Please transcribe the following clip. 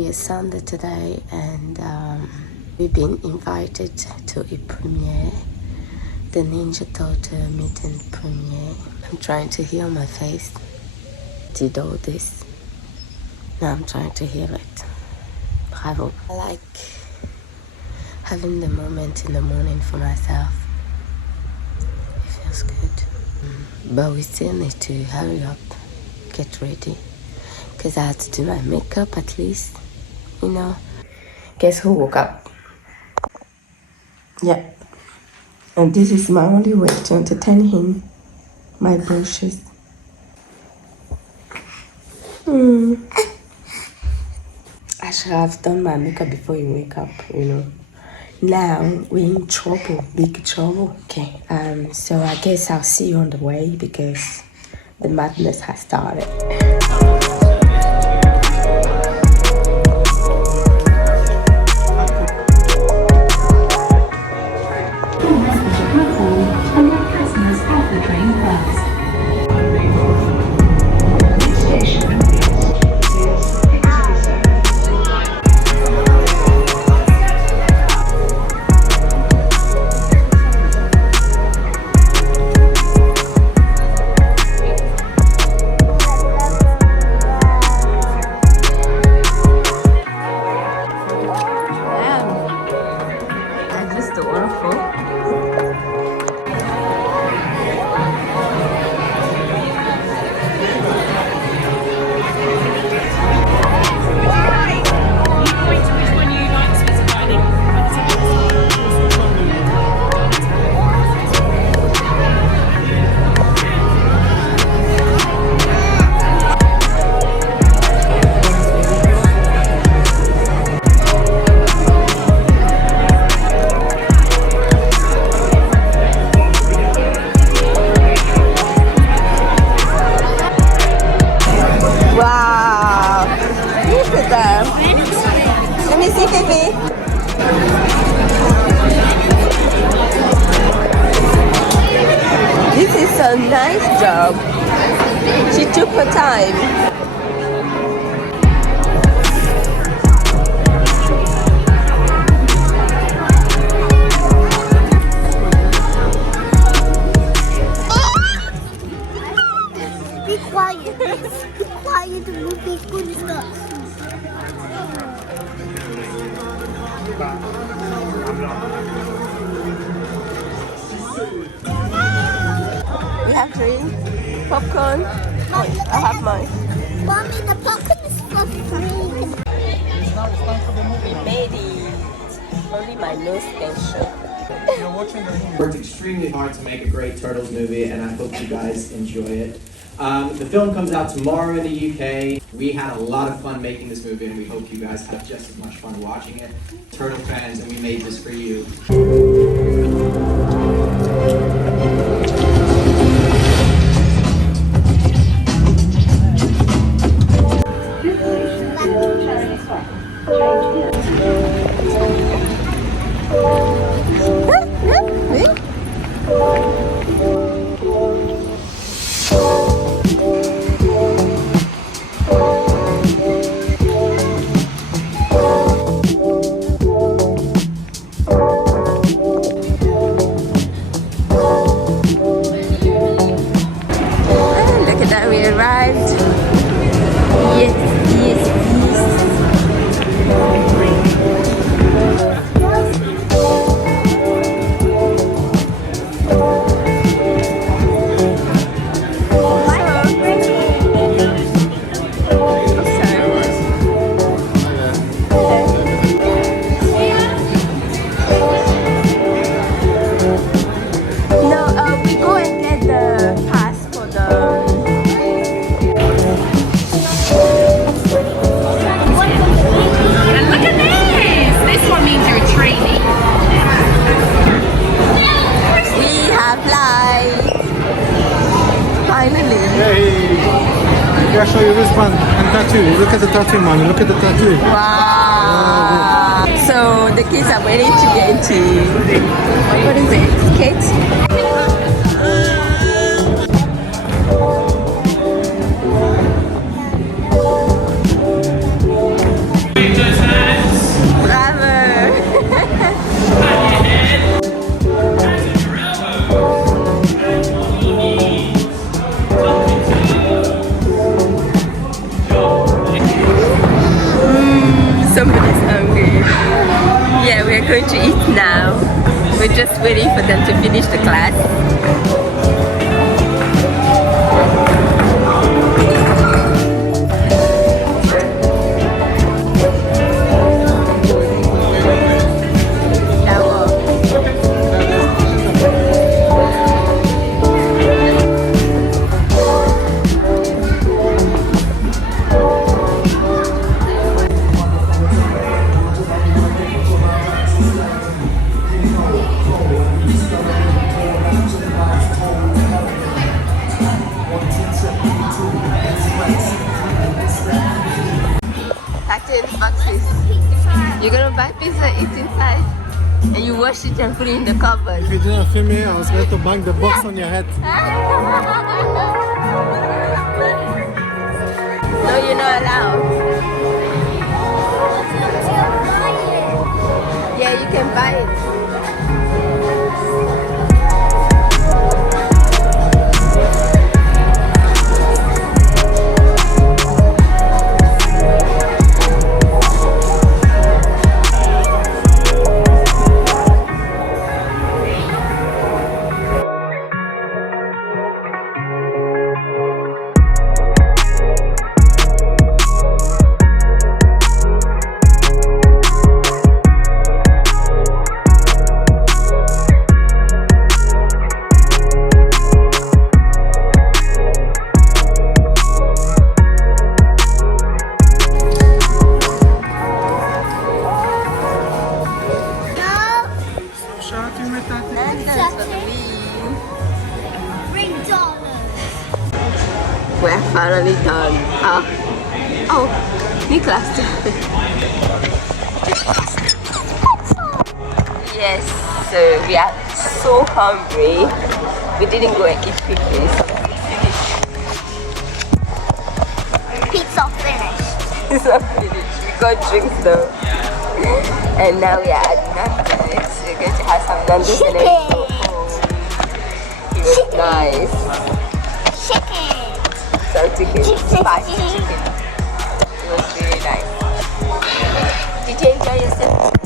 We are Sunday today, and we've been invited to a premiere, the Ninja Turtle Mutant premiere. I'm trying to heal my face. Did all this. Now I'm trying to heal it. Bravo. I like having the moment in the morning for myself. It feels good. But we still need to hurry up, get ready. Because I had to do my makeup at least, you know. Guess who woke up? Yeah. And this is my only way to entertain him. My brushes. I should have done my makeup before you wake up, you know. Now we're in trouble, big trouble. Okay, so I guess I'll see you on the way because the madness has started. A nice job. She took her time. Be quiet. Be quiet. The movie is going to start. We have drink, popcorn. Oh, I have mine. Mommy, the popcorn is for free. We made it. Only my nose can show. Worked extremely hard to make a great Turtles movie, and I hope you guys enjoy it. The film comes out tomorrow in the UK. We had a lot of fun making this movie, and we hope you guys have just as much fun watching it. Turtle fans, and we made this for you. We arrived. Yes, yes, yes. No, we go and get the pass for the. Finally. Hey, I'll show you this one and tattoo. Look at the tattoo, mommy. Look at the tattoo. Wow. So the kids are waiting to get into, what is it? Kate? going to eat now. We're just waiting for them to finish the class. You're gonna buy pizza, eat inside, and you wash it and put it in the cupboard. If you didn't film me, I was going to bang the box on your head. No, you're not allowed. Yeah, you can buy it. We're finally done. Oh, Niklas. Yes, so we are so hungry. We didn't go and eat quickly. So Pizza finished. pizza finished. We got drinks though. And now we are at Nando's. We're going to have some Nando's and then go home. It was nice. Chicken. Some chicken, spicy chicken. It was really nice. Did you enjoy yourself?